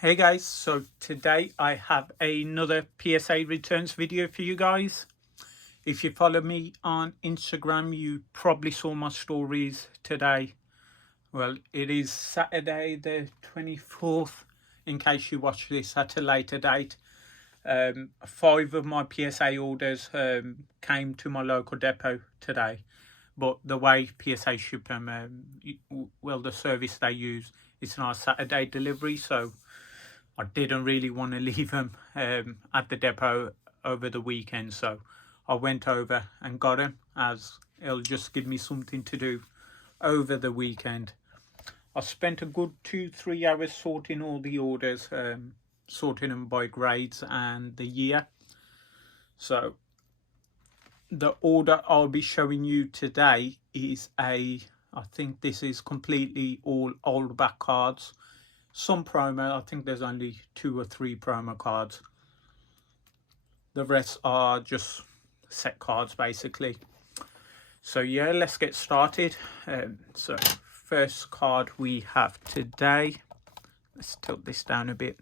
Hey guys, so today I have another PSA returns video for you guys. If you follow me on Instagram, you probably saw my stories today. Well, it is Saturday the 24th, in case you watch this at a later date. Five of my PSA orders came to my local depot today. But the way PSA ship them, the service they use, it's not a Saturday delivery, so I didn't really want to leave them at the depot over the weekend, so I went over and got them, as it'll just give me something to do over the weekend. I spent a good 2-3 hours sorting all the orders, sorting them by grades and the year. So the order I'll be showing you today is I think this is completely all old back cards. Some promo, I think there's only 2 or 3 promo cards. The rest are just set cards basically. So yeah, let's get started. So first card we have today, let's tilt this down a bit.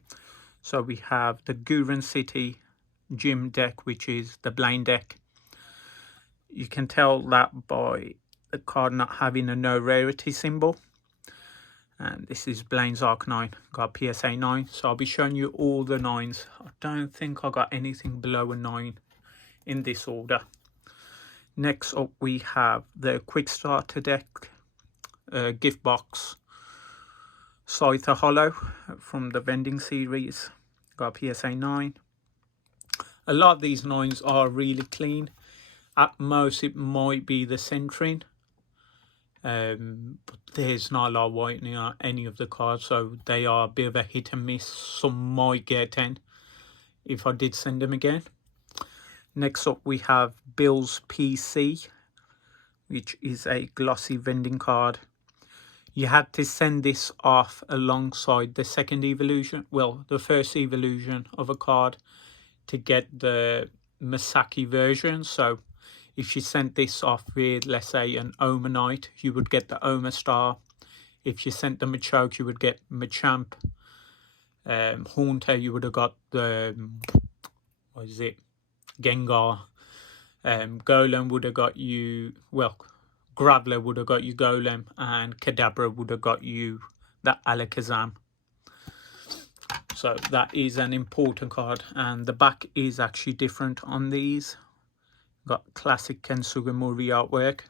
So we have the Guren City Gym deck, which is the Blaine deck. You can tell that by the card not having a no rarity symbol. And this is Blaine's Arc 9, got PSA 9, so I'll be showing you all the 9s. I don't think I got anything below a 9 in this order. Next up we have the Quick Starter deck, gift box, Scyther Hollow from the vending series, got PSA 9. A lot of these 9s are really clean. At most it might be the centering. But there's not a lot of whitening on any of the cards, so they are a bit of a hit and miss. Some might get 10 if I did send them again. Next up we have Bill's PC, which is a glossy vending card. You had to send this off alongside the second evolution, well, the first evolution of a card to get the Masaki version. So if you sent this off with, let's say, an Oma Knight, you would get the Oma Star. If you sent the Machoke, you would get Machamp. Haunter, you would have got the, what is it, Gengar. Golem would have got you, well, Graveler would have got you Golem, and Kadabra would have got you the Alakazam. So that is an important card, and the back is actually different on these. Got classic Ken Sugimori artwork.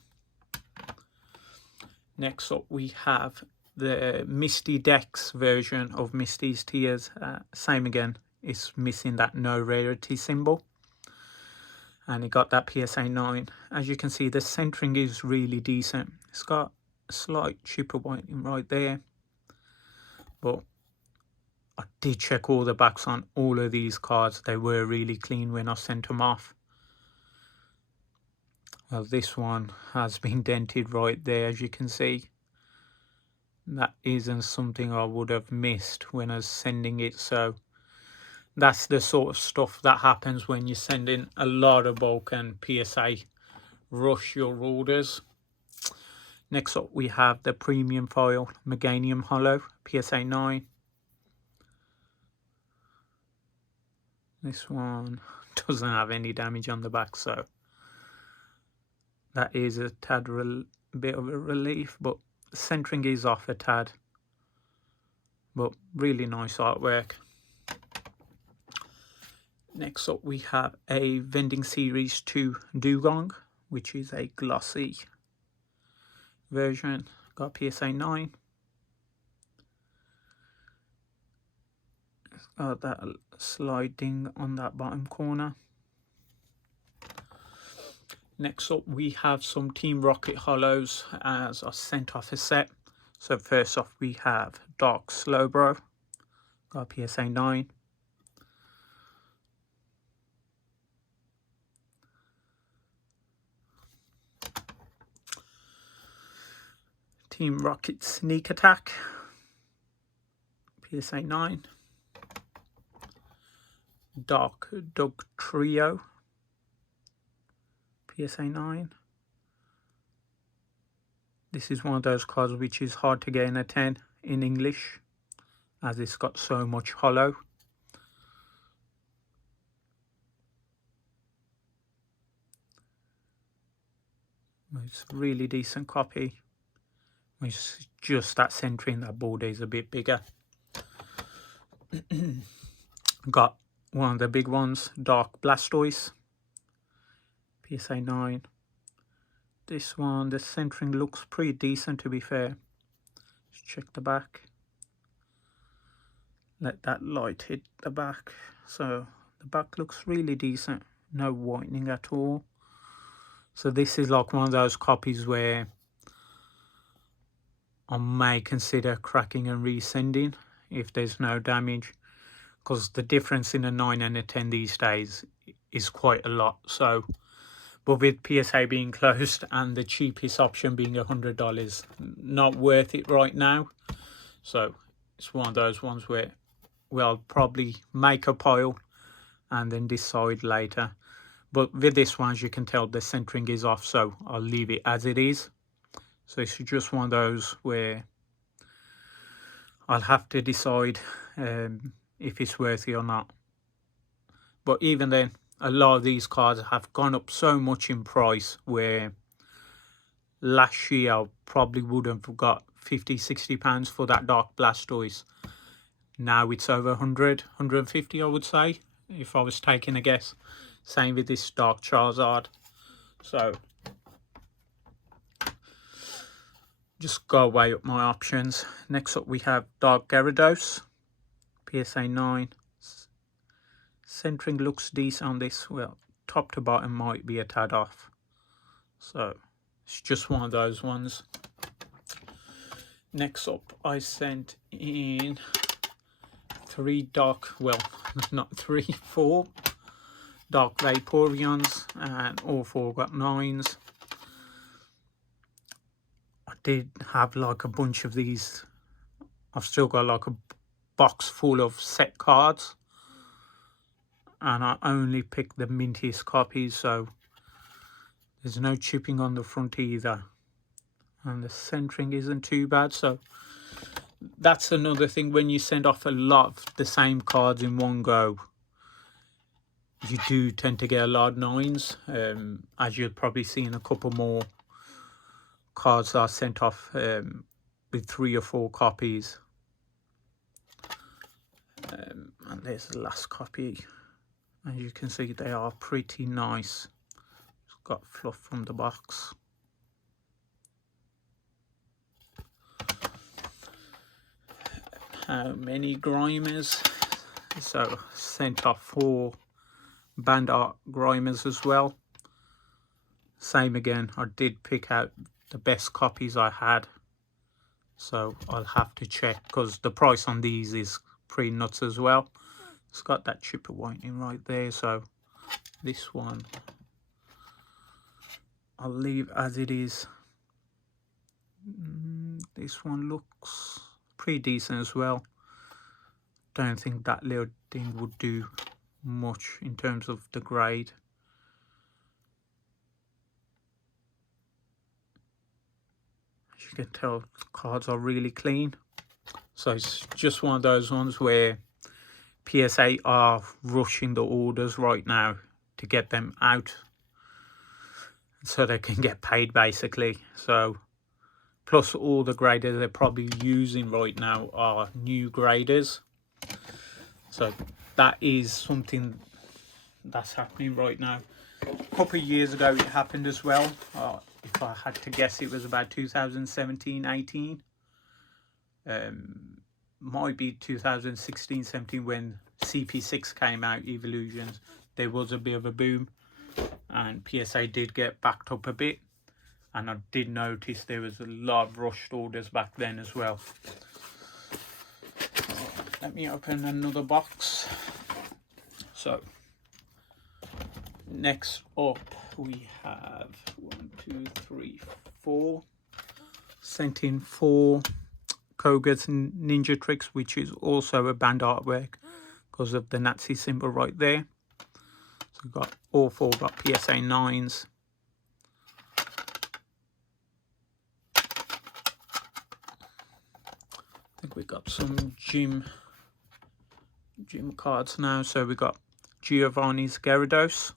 Next up we have the Misty Dex version of Misty's Tears. Same again, it's missing that no rarity symbol. And it got that PSA 9. As you can see, the centering is really decent. It's got a slight chipper whitening right there. But I did check all the backs on all of these cards. They were really clean when I sent them off. Well, this one has been dented right there, as you can see. That isn't something I would have missed when I was sending it. So that's the sort of stuff that happens when you send in a lot of bulk and PSA rush your orders. Next up we have the premium foil Meganium Hollow, PSA 9. This one doesn't have any damage on the back, so that is a tad bit of a relief, but centering is off a tad. But really nice artwork. Next up we have a Vending Series 2 Dugong, which is a glossy version. Got PSA 9. It's got that sliding on that bottom corner. Next up we have some Team Rocket Hollows as I sent off a set. So first off we have Dark Slowbro, got PSA 9. Team Rocket Sneak Attack, PSA 9. Dark Dog Trio, PSA 9. This is one of those cards which is hard to get in a 10 in English. as it's got so much hollow. It's a really decent copy. It's just that centering, that border is a bit bigger. Got one of the big ones, Dark Blastoise, PSA 9. This one, the centering looks pretty decent, to be fair. Let's check the back. Let that light hit the back. So the back looks really decent, no whitening at all. So this is like one of those copies where I may consider cracking and resending if there's no damage, because the difference in a 9 and a 10 these days is quite a lot. So, but with PSA being closed and the cheapest option being $100, not worth it right now. So it's one of those ones where we'll probably make a pile and then decide later. But with this one, as you can tell, the centering is off, so I'll leave it as it is. So it's just one of those where I'll have to decide if it's worth it or not. But even then, a lot of these cards have gone up so much in price, where last year I probably would have got £50–60 for that Dark Blastoise. Now it's over 100–150, I would say, if I was taking a guess. Same with this Dark Charizard. So just go weigh up my options. Next up we have Dark Gyarados, PSA 9. Centering looks decent on this. Well, top to bottom might be a tad off. So it's just one of those ones. Next up, I sent in 4 Dark Vaporeons, and all 4 got 9s. I did have like a bunch of these. I've still got like a box full of set cards, and I only picked the mintiest copies, so there's no chipping on the front either, and the centering isn't too bad. So that's another thing, when you send off a lot of the same cards in one go, you do tend to get a lot of 9s, as you'll probably see in a couple more cards that are sent off with 3 or 4 copies. And there's the last copy. As you can see, they are pretty nice. It's got fluff from the box. How many Grimers? So sent off 4 band art Grimers as well. Same again, I did pick out the best copies I had, so I'll have to check, because the price on these is pretty nuts as well. It's got that chipper whitening right there, so this one I'll leave as it is. This one looks pretty decent as well. Don't think that little thing would do much in terms of the grade. As you can tell, the cards are really clean. So it's just one of those ones where PSA are rushing the orders right now to get them out so they can get paid, basically. So plus all the graders they're probably using right now are new graders. So that is something that's happening right now. A couple of years ago it happened as well. If I had to guess, it was about 2017-18. Might be 2016-17 when CP6 came out, Evolutions. There was a bit of a boom, and PSA did get backed up a bit, and I did notice there was a lot of rushed orders back then as well. Let me open another box. So next up we have 1, 2, 3, 4. Sent in 4 Koga's Ninja Tricks, which is also a band artwork because of the Nazi symbol right there. So we've got all 4 got PSA 9s. think we got some gym cards now. So we got Giovanni's Gyarados,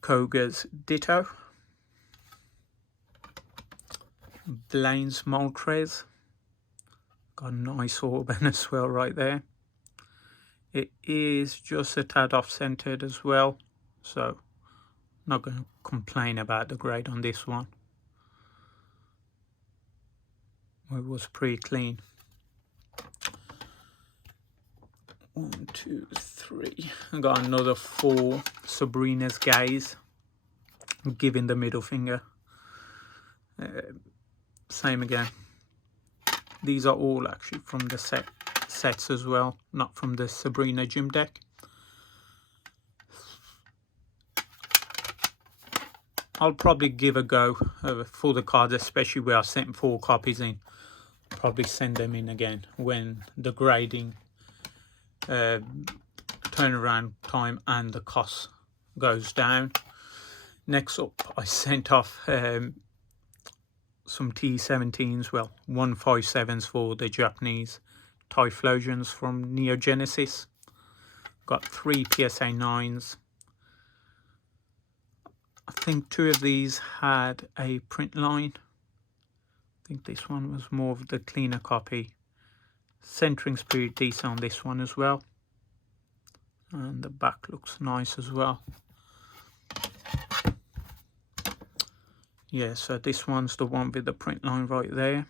Koga's Ditto, Blaine's Moltres, got a nice Orban as well right there. It is just a tad off-centered as well, so not going to complain about the grade on this one. It was pretty clean. 1, 2, 3. I got another 4 Sabrina's Gaze, giving the middle finger. Same again. These are all actually from the sets as well, not from the Sabrina gym deck. I'll probably give a go for the cards, especially where I sent 4 copies in. Probably send them in again when the grading turnaround time and the cost goes down. Next up, I sent off some T17s, well, 157s for the Japanese Typhlosions from Neo Genesis. Got 3 PSA 9s. I think 2 of these had a print line. I think this one was more of the cleaner copy. Centering's pretty decent on this one as well. And the back looks nice as well. Yeah, so this one's the one with the print line right there.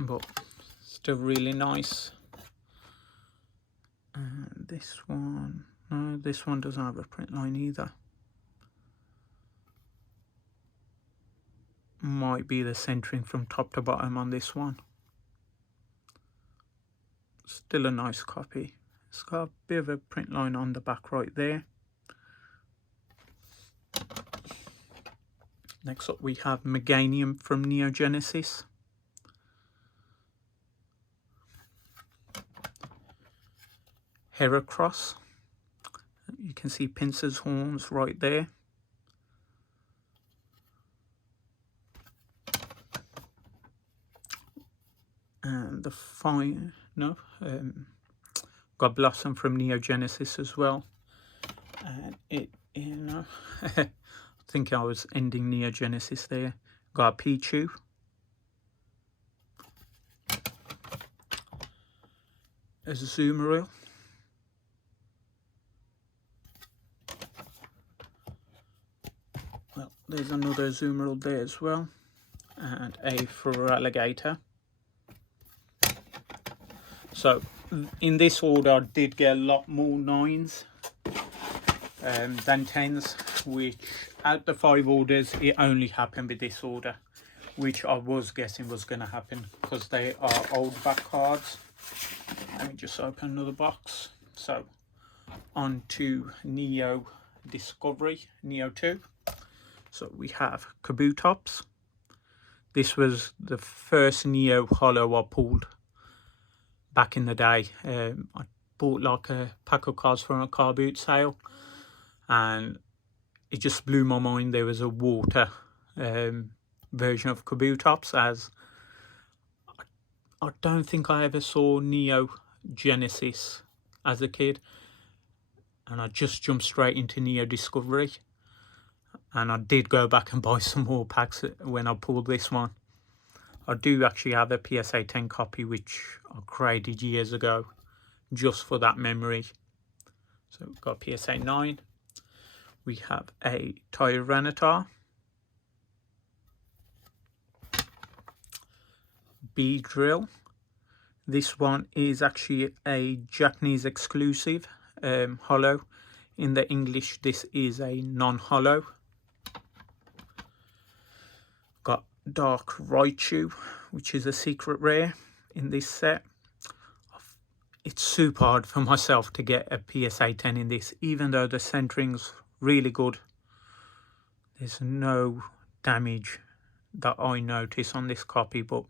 But still really nice. And this one, no, this one doesn't have a print line either. Might be the centering from top to bottom on this one. Still a nice copy. It's got a bit of a print line on the back right there. Next up we have Meganium from Neo Genesis. Heracross. You can see Pinsir's horns right there. And the got Blossom from Neo Genesis as well. And it, you know, I think I was ending Neo Genesis there. Got Pichu. A Azumarill. Well, there's another Azumarill there as well. And a Feraligatr. So in this order I did get a lot more 9s than 10s, which out the 5 orders it only happened with this order, which I was guessing was going to happen because they are old back cards. Let me just open another box. So on to Neo Discovery, Neo 2. So we have Kabutops. This was the first Neo holo I pulled back in the day. I bought like a pack of cards from a car boot sale and it just blew my mind there was a water version of Kabutops, as I don't think I ever saw Neo Genesis as a kid, and I just jumped straight into Neo Discovery, and I did go back and buy some more packs when I pulled this one. I do actually have a PSA 10 copy which I created years ago just for that memory. So we've got PSA 9. We have a Tyranitar, Beedrill. This one is actually a Japanese exclusive holo. In the English this is a non-holo. Got Dark Raichu, which is a secret rare in this set. It's super hard for myself to get a PSA 10 in this, even though the centering's really good. There's no damage that I notice on this copy, but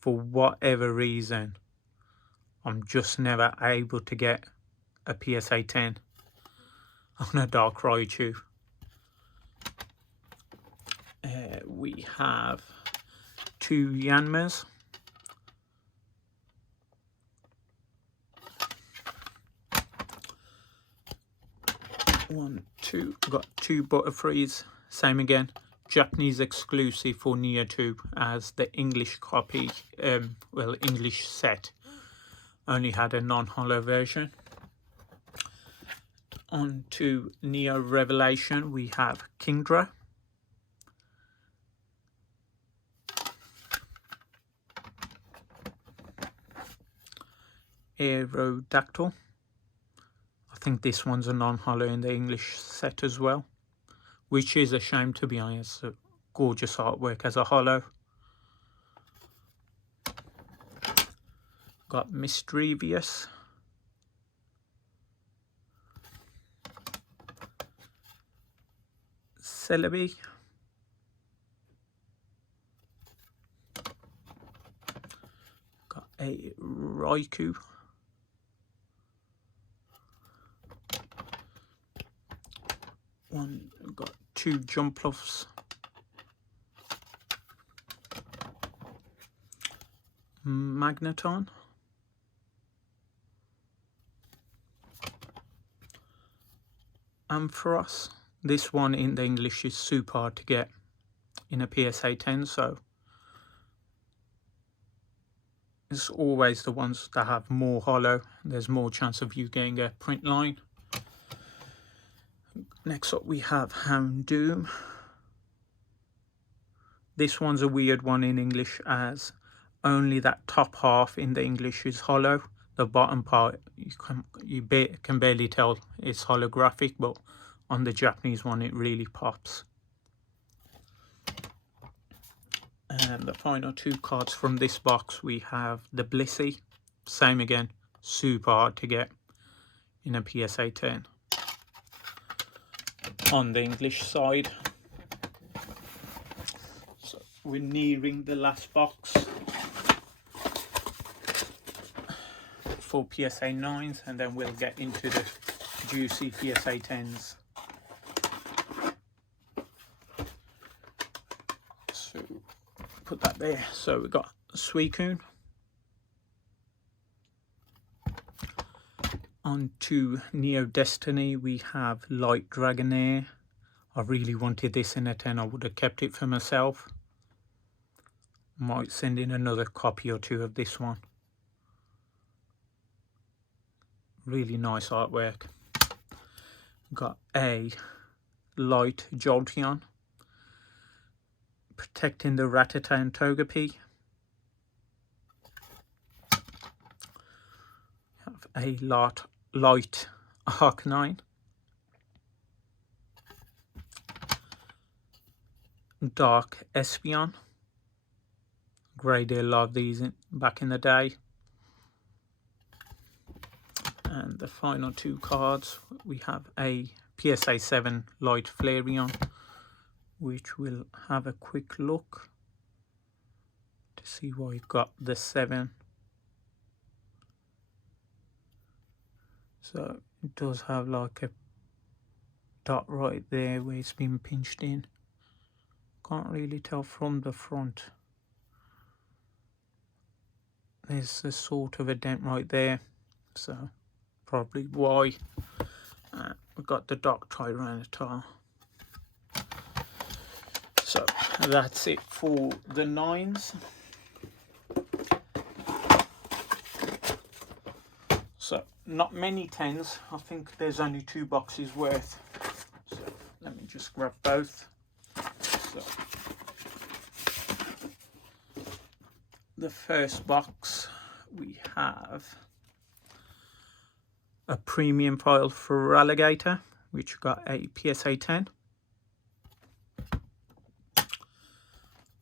for whatever reason I'm just never able to get a PSA 10 on a Darkrai Chew. We have 2 Yanmas. Got 2 Butterfrees, same again, Japanese exclusive for Neo 2, as the English copy, well, English set only had a non-holo version. On to Neo Revelation, we have Kingdra, Aerodactyl. I think this one's a non-holo in the English set as well, which is a shame, to be honest. A gorgeous artwork as a holo. Got Mischievous, Celebi, got a Raikou, got 2 Jumpluffs, Magneton, Ampharos. This one in the English is super hard to get in a PSA 10, so it's always the ones that have more holo. There's more chance of you getting a print line. Next up we have Houndoom. This one's a weird one in English, as only that top half in the English is holo. The bottom part you can barely tell it's holographic, but on the Japanese one it really pops. And the final 2 cards from this box, we have the Blissey. Same again, super hard to get in a PSA 10 on the English side. So we're nearing the last box for PSA 9s, and then we'll get into the juicy PSA 10s. So put that there. So we've got Suicune. On to Neo Destiny, we have Light Dragonair. I really wanted this in a 10. I would have kept it for myself. Might send in another copy or 2 of this one. Really nice artwork. Got a Light Jolteon, protecting the Rattata and Togepi. Have a Light Arcanine, Dark Espeon. Great deal of these back in the day. And the final 2 cards, we have a PSA 7 Light Flareon, which we'll have a quick look to see why we've got the 7. So it does have like a dot right there where it's been pinched in. Can't really tell from the front. There's a sort of a dent right there, so probably why. We've got the Dark Tyranitar. So that's it for the 9s. So not many 10s. I think there's only 2 boxes worth. So let me just grab both. So the first box, we have a premium file for Alligator, which got a PSA 10.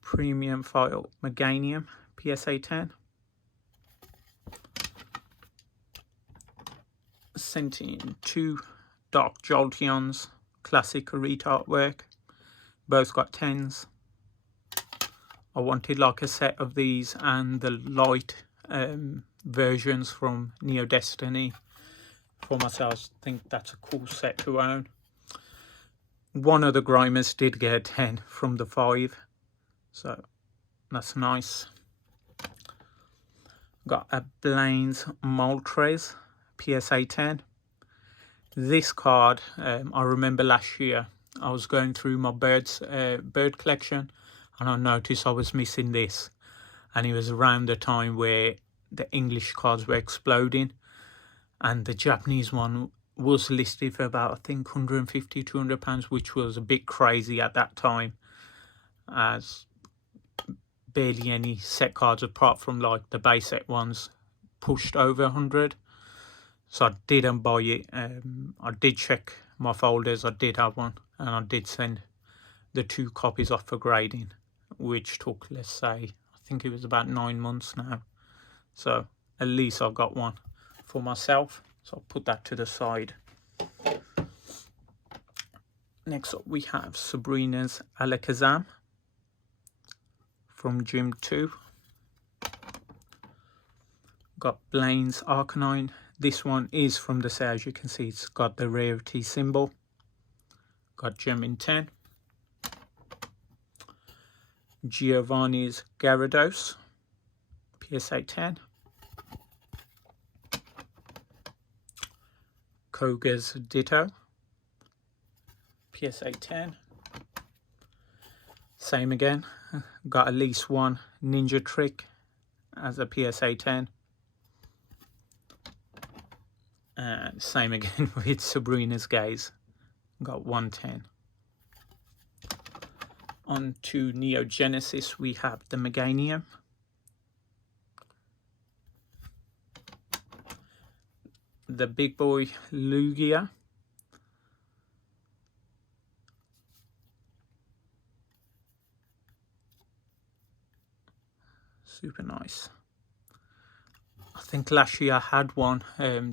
Premium file Meganium, PSA 10. Sent in 2 Dark Jolteons, classic Arita artwork. Both got 10s. I wanted like a set of these and the light versions from Neo Destiny for myself. I think that's a cool set to own. One of the Grimers did get a 10 from the 5, so that's nice. Got a Blaine's Moltres PSA 10. This card, I remember last year I was going through my bird collection, and I noticed I was missing this, and it was around the time where the English cards were exploding, and the Japanese one was listed for about, I think, £150–200, which was a bit crazy at that time, as barely any set cards apart from like the base set ones pushed over 100. So I didn't buy it. I did check my folders, I did have one, and I did send the 2 copies off for grading, which took, let's say, I think it was about 9 months now. So at least I've got one for myself, so I'll put that to the side. Next up we have Sabrina's Alakazam from Gym 2. Got Blaine's Arcanine. This one is from the set, as you can see, it's got the rarity symbol. Got Gem in 10. Giovanni's Gyarados PSA 10. Koga's Ditto PSA 10. Same again, got at least one Ninja Trick as a PSA 10. And same again with Sabrina's Gaze, got 110. On to Neo Genesis, we have the Meganium. The big boy Lugia. Super nice. I think last year I had one.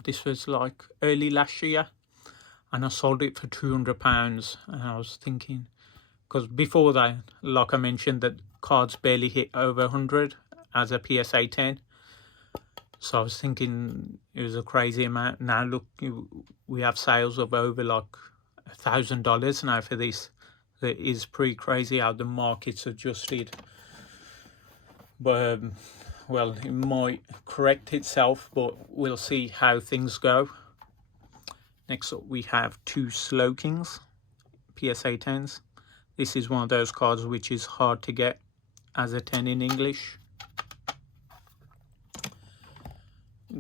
This was like early last year, and I sold it for £200. And I was thinking, because before that, like I mentioned, that cards barely hit over 100 as a PSA 10. So I was thinking it was a crazy amount. Now look, we have sales of over like $1,000 now for this. That is pretty crazy how the market's adjusted. But well, it might correct itself, but we'll see how things go. Next up we have 2 Slowkings PSA 10s. This is one of those cards which is hard to get as a 10 in English.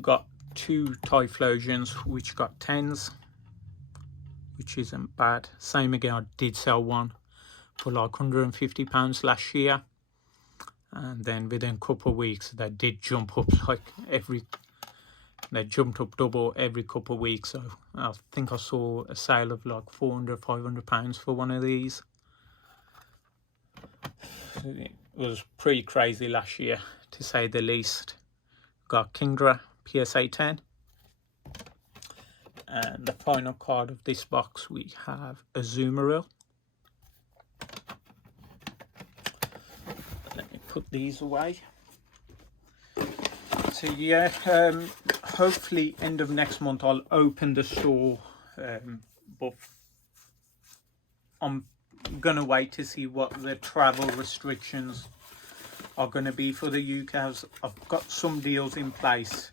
Got 2 Typhlosions which got 10s, which isn't bad. Same again, I did sell one for like £150 last year, and then within a couple of weeks they did jump up they jumped up double every couple of weeks. So I think I saw a sale of like £400–500 for one of these. It was pretty crazy last year, to say the least. Got Kingdra PSA 10. And the final card of this box, we have Azumarill. Let me put these away. So yeah, hopefully end of next month I'll open the store, but I'm gonna wait to see what the travel restrictions are gonna be for the UK. I've got some deals in place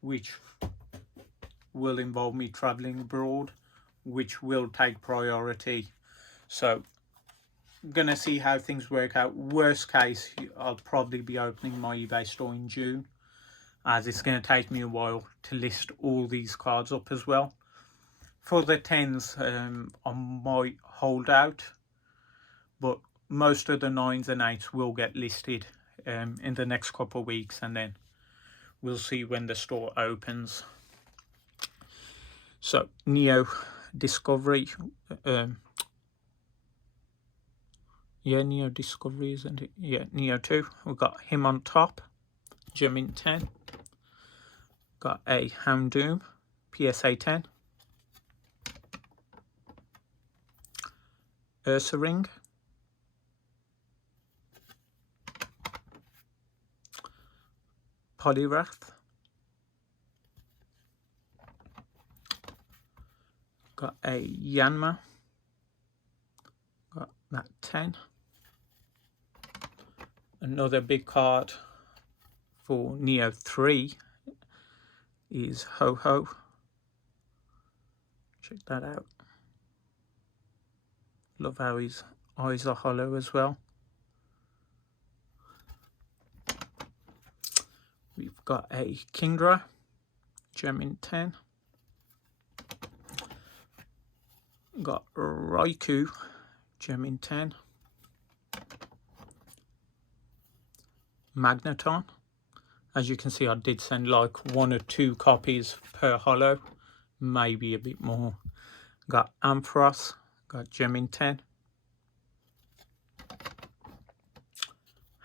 which will involve me traveling abroad, which will take priority. So I'm gonna see how things work out. Worst case, I'll probably be opening my eBay store in June, as it's going to take me a while to list all these cards up as well. For the 10s, I might hold out, but most of the 9s and 8s will get listed in the next couple of weeks, and then we'll see when the store opens. So Neo Discovery, Neo Discovery, isn't it? Yeah, Neo 2. We've got him on top, Gem in 10. Got a Houndoom PSA 10. Ursaring. Poliwrath got a Yanma, got that 10. Another big card for Neo 3 is Ho Ho. Check that out. Love how his eyes are hollow as well. We've got a Kingdra, Gem 10. Got Raikou, Gem 10. Magneton. As you can see, I did send like 1 or 2 copies per holo, maybe a bit more. Got Ampharos, got Gem 10.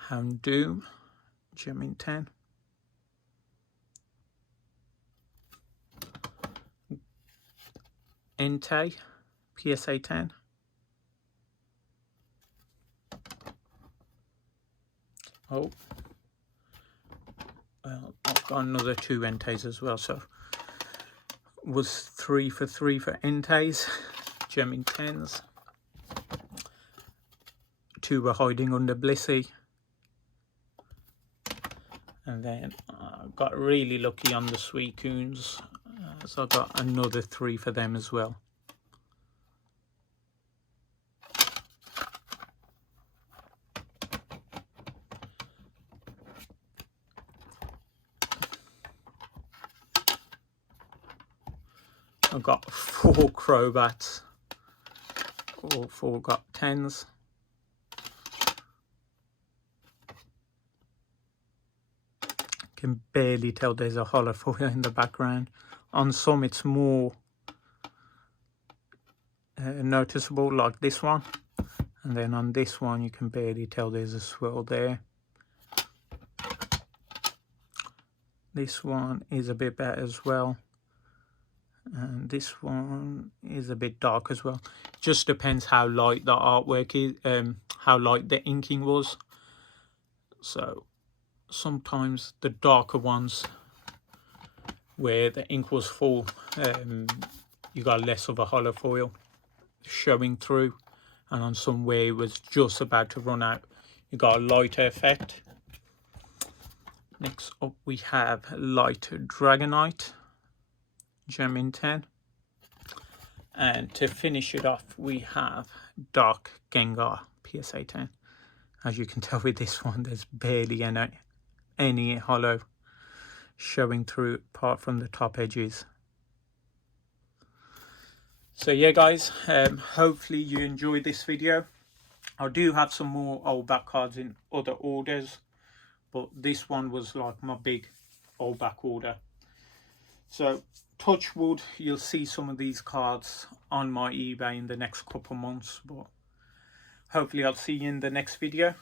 Houndoom, Gem 10. Entei, PSA 10. Oh, well, I've got another 2 Enteis as well, so was 3 for 3 for Enteis, Gem 10s. 2 were hiding under Blissey. And then I got really lucky on the Suicunes, so I got another 3 for them as well. I got 4 Crobats, all 4 got 10s. Can barely tell there's a holofoil in the background. On some it's more noticeable, like this one, and then on this one you can barely tell there's a swirl there. This one is a bit better as well, and this one is a bit dark as well. Just depends how light the artwork is, how light the inking was. So sometimes the darker ones where the ink was full, you got less of a holofoil showing through, and on some where it was just about to run out, you got a lighter effect. Next up we have Light Dragonite, Gem 10. And to finish it off we have Dark Gengar, PSA 10. As you can tell with this one, there's barely any holo showing through apart from the top edges. So yeah guys, hopefully you enjoyed this video. I do have some more old back cards in other orders, but this one was like my big old back order. So touch wood, you'll see some of these cards on my eBay in the next couple months, but hopefully I'll see you in the next video.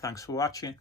Thanks for watching.